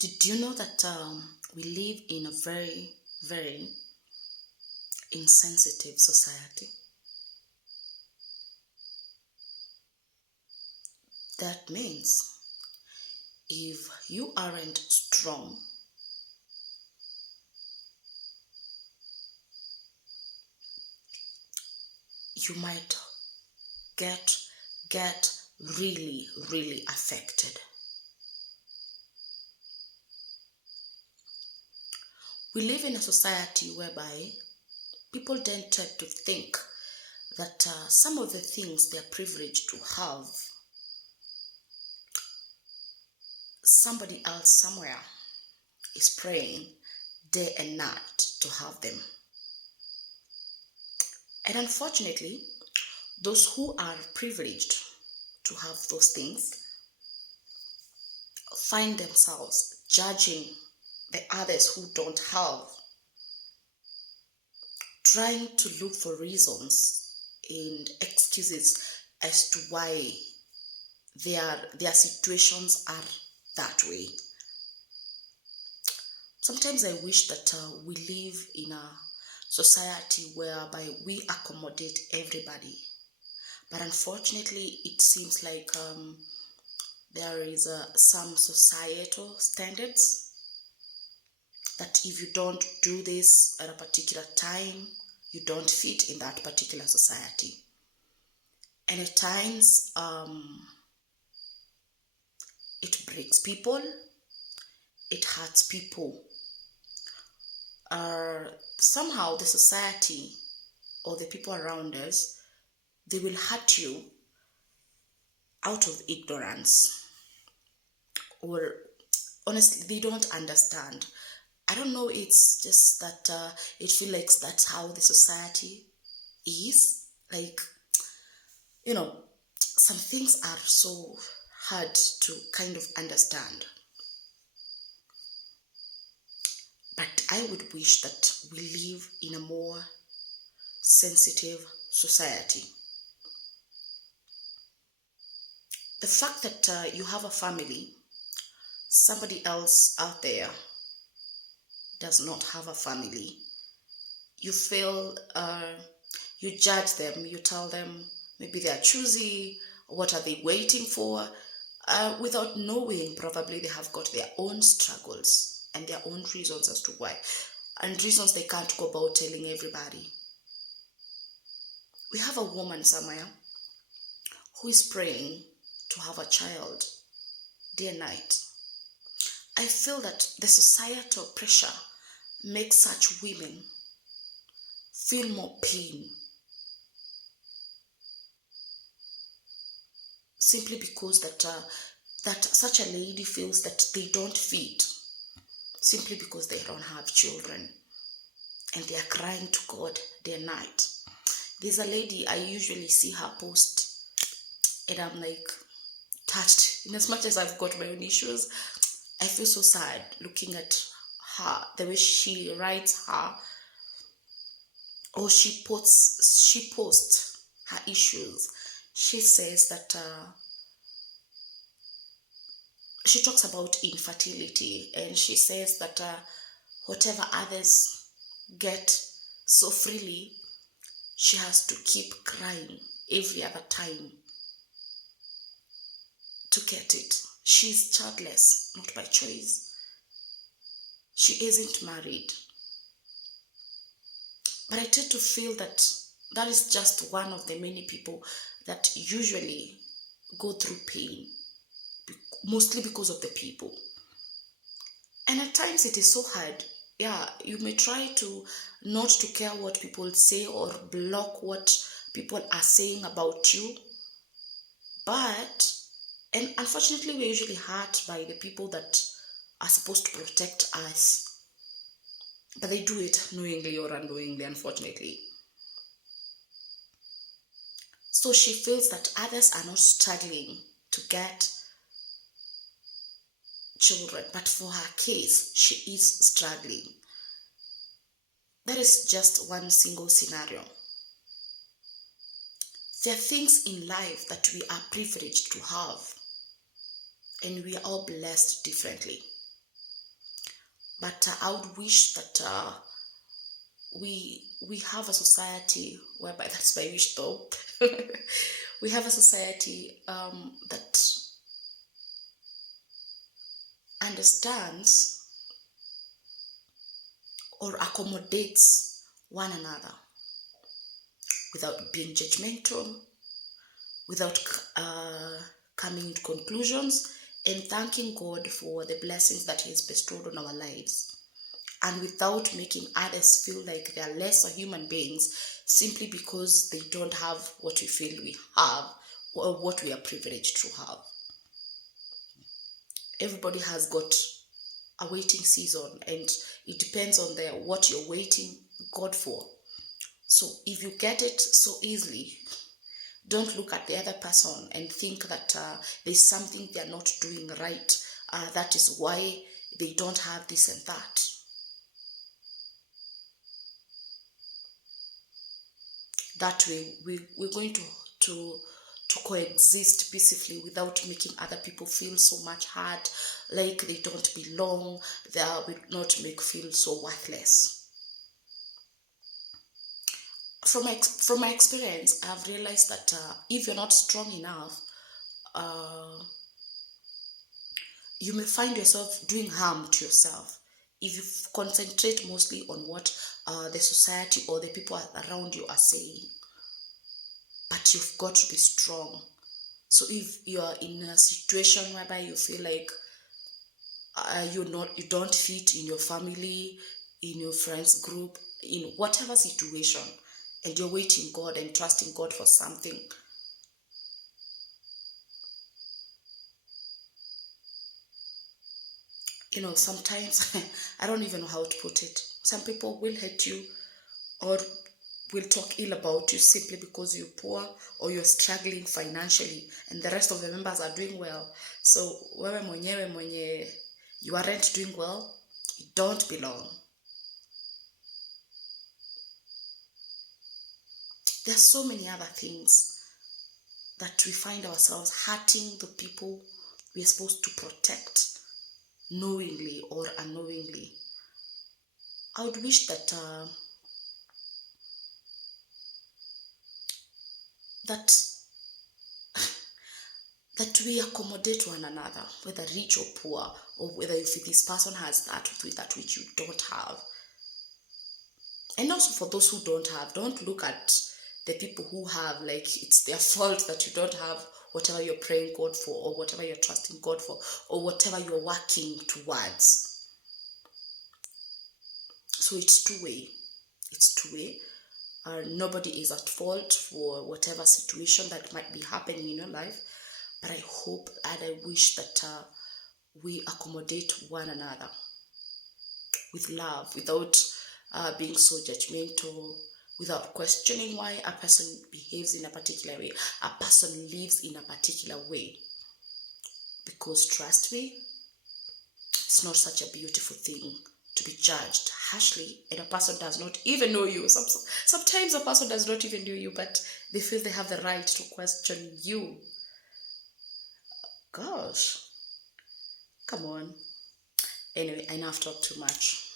Did you know that we live in a very, very insensitive society? That means if you aren't strong, you might get really, really affected. We live in a society whereby people then tend to think that some of the things they're privileged to have, somebody else somewhere is praying day and night to have them. And unfortunately, those who are privileged to have those things find themselves judging the others who don't have, trying to look for reasons and excuses as to why their situations are that way. Sometimes I wish that we live in a society whereby we accommodate everybody. But unfortunately, it seems like there is some societal standards that if you don't do this at a particular time, you don't fit in that particular society. And at times, it breaks people, it hurts people. Somehow the society or the people around us, they will hurt you out of ignorance, or honestly they don't understand. I don't know, it's just that it feels like that's how the society is. Like, some things are so hard to kind of understand. But I would wish that we live in a more sensitive society. The fact that you have a family, somebody else out there does not have a family, you feel, you judge them, you tell them maybe they are choosy, what are they waiting for, without knowing probably they have got their own struggles and their own reasons as to why, and reasons they can't go about telling everybody. We have a woman somewhere who is praying to have a child day and night. I feel that the societal pressure makes such women feel more pain, simply because that such a lady feels that they don't fit, simply because they don't have children, and they are crying to God day and night. There's a lady, I usually see her post, and I'm like touched. In as much as I've got my own issues, I feel so sad looking at her, the way she writes her, or she posts her issues. She says that she talks about infertility, and she says that whatever others get so freely, she has to keep crying every other time to get it. She's childless, not by choice. She isn't married. But I tend to feel that that is just one of the many people that usually go through pain, mostly because of the people. And at times it is so hard. Yeah, you may try to not to care what people say or block what people are saying about you. And unfortunately, we're usually hurt by the people that are supposed to protect us. But they do it knowingly or unknowingly, unfortunately. So she feels that others are not struggling to get children, but for her case, she is struggling. That is just one single scenario. There are things in life that we are privileged to have, and we are all blessed differently. But I would wish that we have a society whereby, that's my wish though, we have a society that understands or accommodates one another without being judgmental, without coming to conclusions, and thanking God for the blessings that He has bestowed on our lives, and without making others feel like they are lesser human beings simply because they don't have what we feel we have or what we are privileged to have. Everybody has got a waiting season, and it depends on what you're waiting God for. So if you get it so easily, don't look at the other person and think that there's something they're not doing right. That is why they don't have this and that. That way, we're going to coexist peacefully without making other people feel so much hurt, like they don't belong, they will not make feel so worthless. From my experience, I've realized that if you're not strong enough, you may find yourself doing harm to yourself if you concentrate mostly on what the society or the people around you are saying. But you've got to be strong. So if you are in a situation whereby you feel like you don't fit in your family, in your friends group, in whatever situation, and you're waiting God and trusting God for something, sometimes I don't even know how to put it. Some people will hate you or will talk ill about you simply because you're poor or you're struggling financially, and the rest of the members are doing well. So wewe mwenyewe mwenye you aren't doing well, you don't belong. There are so many other things that we find ourselves hurting the people we are supposed to protect, knowingly or unknowingly. I would wish that that we accommodate one another, whether rich or poor, or whether if this person has that which you don't have. And also for those who don't have, don't look at the people who have like it's their fault that you don't have whatever you're praying God for, or whatever you're trusting God for, or whatever you're working towards. So it's two-way. It's two-way. Nobody is at fault for whatever situation that might be happening in your life. But I hope and I wish that we accommodate one another with love, without being so judgmental, without questioning why a person behaves in a particular way, a person lives in a particular way. Because trust me, it's not such a beautiful thing to be judged harshly, and a person does not even know you. Sometimes a person does not even know you, but they feel they have the right to question you. Gosh, come on. Anyway, enough talk too much.